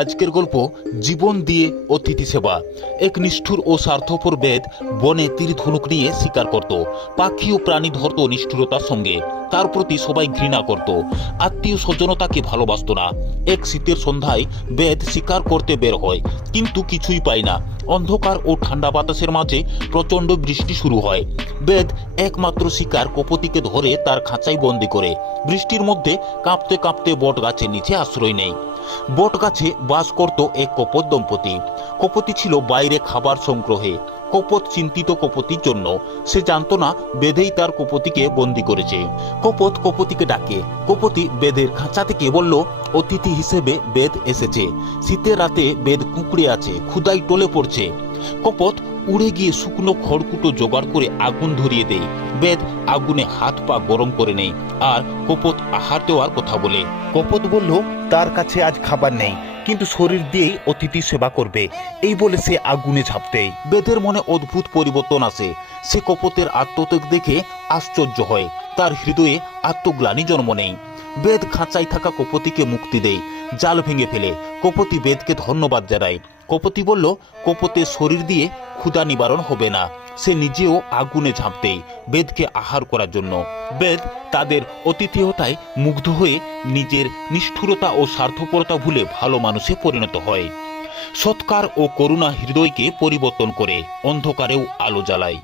আজকের গল্প জীবন দিয়ে অতিথি সেবা। এক নিষ্ঠুর ও স্বার্থপর বেদ বনে তীর ধনুক নিয়ে শিকার করত। পাখি ও প্রাণী ধরত নিষ্ঠুরতার সঙ্গে। তার প্রতি সবাই ঘৃণা করত। আত্মীয় স্বজনতাকে ভালোবাসত না। এক শীতের সন্ধ্যায় বেদ শিকার করতে বের হয়, কিন্তু কিছুই পায় না। অন্ধকার ও ঠান্ডা বাতাসের মাঝে প্রচণ্ড বৃষ্টি শুরু হয়। বেদ একমাত্র শিকার কপতিকে ধরে তার খাঁচায় বন্দি করে। বৃষ্টির মধ্যে কাঁপতে কাঁপতে বট গাছের নিচে আশ্রয় নেই বট গাছে বাস করত এক কপত দম্পতি। কপতি ছিল বাইরে খাবার সংগ্রহে। কপত চিন্তিত কপতির জন্য। সে জানতো না বেদেই তার কপতিকে বন্দি করেছে। কপত কপতিকে ডাকে। কপতি বেদের খাঁচা থেকে বলল, অতিথি হিসেবে বেদ এসেছে। শীতের রাতে বেদ কুঁকড়ে আছে ক্ষুদাই টলে পড়ছে। কপত উড়ে গিয়ে শুকনো খড়কুটো জোগাড় করে আগুন ধরিয়ে দেয়। বেদ আগুনে হাত পা গরম করে নেয় আর কপত আহার দেওয়ার কথা বলে। কপত বলল তার কাছে আজ খাবার নেই কিন্তু শরীর দিয়েই অতিথি সেবা করবে। এই বলে সে আগুনে ঝাঁপ দেয়। বেদের মনে অদ্ভুত পরিবর্তন আসে। সে কপতের আত্মত্যাগ দেখে আশ্চর্য হয়। তার হৃদয়ে আত্মগ্লানি জন্ম নেই বেদ খাঁচায় থাকা কপতিকে মুক্তি দেয়। জাল ভেঙে ফেলে। কপতি বেদকে ধন্যবাদ জানায়। কপতি বলল কপতের শরীর দিয়ে ক্ষুধা নিবারণ হবে না। সে নিজেও আগুনে ঝাঁপ দেয় বেদকে আহার করার জন্য। বেদ তাদের অতিথিয়তায় মুগ্ধ হয়ে নিজের নিষ্ঠুরতা ও স্বার্থপরতা ভুলে ভালো মানুষে পরিণত হয়। সৎকার ও করুণা হৃদয়কে পরিবর্তন করে, অন্ধকারেও আলো জ্বালায়।